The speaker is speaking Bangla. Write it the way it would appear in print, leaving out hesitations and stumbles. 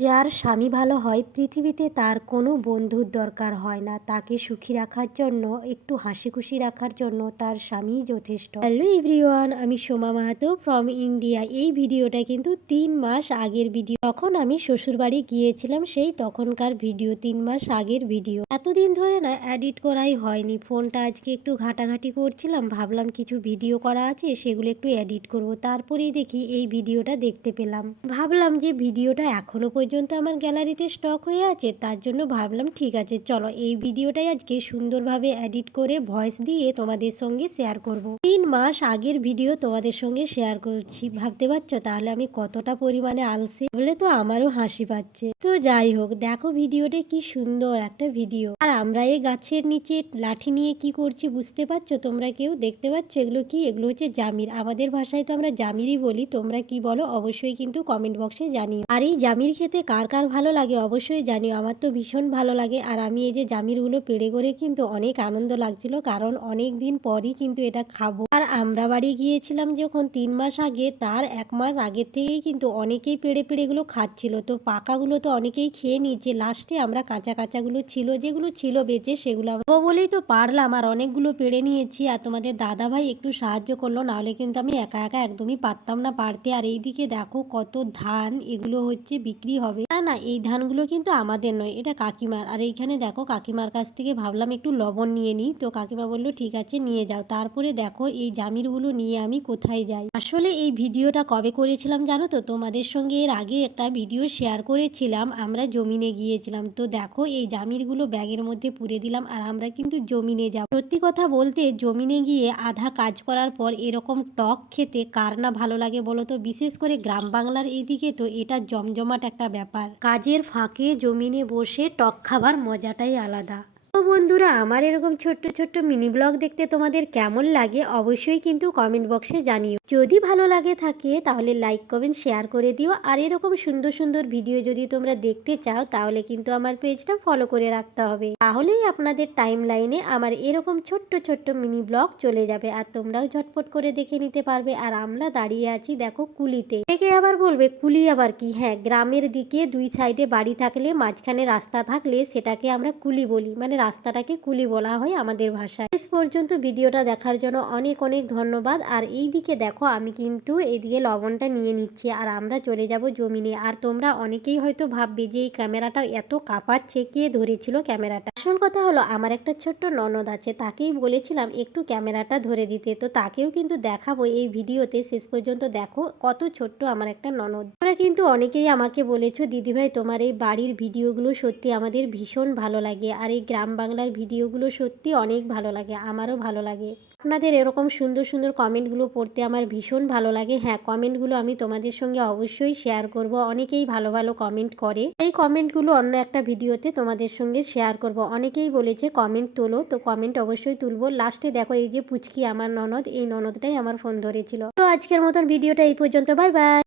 যার স্বামী ভালো হয় পৃথিবীতে তার কোনো বন্ধুর দরকার হয় না। তাকে সুখী রাখার জন্য, একটু হাসি খুশি রাখার জন্য তার স্বামীই যথেষ্ট। হ্যালো এভরিওয়ান, আমি সোমা মাহাতো ফ্রম ইন্ডিয়া। এই ভিডিওটা কিন্তু ৩ মাস আগের ভিডিও। তখন আমি শ্বশুরবাড়ি গিয়েছিলাম, সেই তখনকার ভিডিও, ৩ মাস আগের ভিডিও। এতদিন ধরে না এডিট করাই হয়নি। ফোনটা আজকে একটু ঘাটাঘাটি করছিলাম, ভাবলাম কিছু ভিডিও করা আছে সেগুলো একটু এডিট করব। তারপরেই দেখি এই ভিডিওটা দেখতে পেলাম। ভাবলাম যে ভিডিওটা এখনো পর্যন্ত আমার গ্যালারিতে স্টক হয়ে আছে, তার জন্য ভাবলাম ঠিক আছে চলো এই ভিডিওটাই আজকে সুন্দরভাবে এডিট করে ভয়েস দিয়ে তোমাদের সঙ্গে শেয়ার করব। ৩ মাস আগের ভিডিও তোমাদের সঙ্গে শেয়ার করছি, ভাবতে পারছো তাহলে আমি কতটা পরিমাণে আলসে, বলে তো আমারও হাসি পাচ্ছে। তো যাই হোক, দেখো ভিডিওটা কি সুন্দর একটা ভিডিও। আর আমরা এই গাছের নিচে লাঠি নিয়ে কি করছি বুঝতে পারছো তোমরা কেউ? দেখতে পাচ্ছ এগুলো কি? এগুলো হচ্ছে জামির। আমাদের ভাষায় তো আমরা জামিরই বলি, তোমরা কি বলো অবশ্যই কিন্তু কমেন্ট বক্সে জানিও। আর এই জামির খেতে কার কার ভালো লাগে অবশ্যই জানিও। আমার তো ভীষণ ভালো লাগে। আর আমি এই যে জামিরগুলো পেড়ে করে কিন্তু অনেক আনন্দ লাগছিল, কারণ অনেক দিন পরই কিন্তু এটা খাবো। আর আমরা বাড়ি গিয়েছিলাম যখন ৩ মাস আগে, তার ১ মাস আগের থেকেই কিন্তু অনেকেই পেড়ে পেড়ে এগুলো খাচ্ছিল। তো পাকাগুলো তো অনেকেই খেয়ে নিয়েছে, লাস্টে আমরা কাঁচা কাঁচাগুলো ছিল, যেগুলো ছিল বেঁচে সেগুলো বলেই তো পারলাম। আর অনেকগুলো পেড়ে নিয়েছি, আর তোমাদের দাদা ভাই একটু সাহায্য করলো, নাহলে কিন্তু আমি একা একা একদমই পারতাম না পারতে। আর এইদিকে দেখো কত ধান, এগুলো হচ্ছে বিক্রি হবে। না না, এই ধানগুলো কিন্তু আমাদের নয়, এটা কাকিমার। আর এইখানে দেখো কাকিমার কাছ থেকে ভাবলাম একটু লবণ নিয়ে নিই, তো কাকিমা বললো ঠিক আছে নিয়ে যাও। তারপরে দেখো এই জামিরগুলো নিয়ে আমি কোথায় যাই। আসলে এই ভিডিওটা কবে করেছিলাম জানো তো? তোমাদের সঙ্গে এর আগে একটা ভিডিও শেয়ার করেছিলাম, আমরা জমিনে গিয়েছিলাম। তো দেখো এই জামিরগুলো ব্যাগের মধ্যে পুরে দিলাম, আর আমরা কিন্তু জমিনে যাব। সত্যি কথা বলতে জমিনে গিয়ে আধা কাজ করার পর এরকম টক খেতে কার না ভালো লাগে বলো তো? বিশেষ করে গ্রাম বাংলার এইদিকে তো এটা জমজমাট একটা ব্যাপার। কাজের ফাঁকে জমিনে বসে টক খাবার মজাটাই আলাদা। তো বন্ধুরা, আমার এরকম ছোট্ট ছোট্ট মিনি ব্লগ দেখতে তোমাদের কেমন লাগে অবশ্যই কিন্তু কমেন্ট বক্সে জানিও। যদি ভালো লাগে থাকে তাহলে লাইক কমেন্ট শেয়ার করে দিও। আর এরকম সুন্দর সুন্দর ভিডিও যদি তোমরা দেখতে চাও তাহলে কিন্তু আমার পেজটা ফলো করে রাখতে হবে, তাহলেই আপনাদের টাইম লাইনে আমার এরকম ছোট্ট ছোট্ট মিনি ব্লগ চলে যাবে, আর তোমরাও ঝটপট করে দেখে নিতে পারবে। আর আমরা দাঁড়িয়ে আছি দেখো কুলিতে। একে আবার বলবে কুলি আবার কি? হ্যাঁ, গ্রামের দিকে দুই সাইডে বাড়ি থাকলে মাঝখানে রাস্তা থাকলে সেটাকে আমরা কুলি বলি, মানে রাস্তাটাকে কুলি বলা হয় আমাদের ভাষায়। শেষ পর্যন্ত ভিডিওটা দেখার জন্য অনেক অনেক ধন্যবাদ। আর এই দিকে দেখো আমি কিন্তু এইদিকে লবণটা নিয়ে নিচ্ছি, আর আমরা চলে যাব জমিনে। আর তোমরা অনেকেই হয়তো ভাববে যে এই ক্যামেরাটা এত কাঁপাচ্ছে, কে ধরেছিল ক্যামেরাটা? আসল কথা হলো আমার একটা ছোট্ট ননদ আছে, তাকেই বলেছিলাম একটু ক্যামেরাটা ধরে দিতে, তো তাকেও কিন্তু দেখাবো এই ভিডিওতে। শেষ পর্যন্ত দেখো কত ছোট্ট আমার একটা ননদ। তোমরা কিন্তু অনেকেই আমাকে বলেছো দিদিভাই তোমার এই বাড়ির ভিডিওগুলো সত্যি আমাদের ভীষণ ভালো লাগে, আর এই গ্রাম বাংলার ভিডিওগুলো সত্যি অনেক ভালো লাগে, আমারও ভালো লাগে। আপনাদের এরকম সুন্দর সুন্দর কমেন্টগুলো পড়তে আমার ভীষণ ভালো লাগে। হ্যাঁ, কমেন্টগুলো আমি তোমাদের সঙ্গে অবশ্যই শেয়ার করব। অনেকেই ভালো ভালো কমেন্ট করে, এই কমেন্টগুলো অন্য একটা ভিডিওতে তোমাদের সঙ্গে শেয়ার করব। অনেকেই বলেছে কমেন্ট তোলো, তো কমেন্ট অবশ্যই তুলবো। লাস্টে দেখো এই যে পুচকি আমার ননদ, এই ননদটাই আমার ফোন ধরেছিল। তো আজকের মতন ভিডিওটা এই পর্যন্ত, বাই বাই।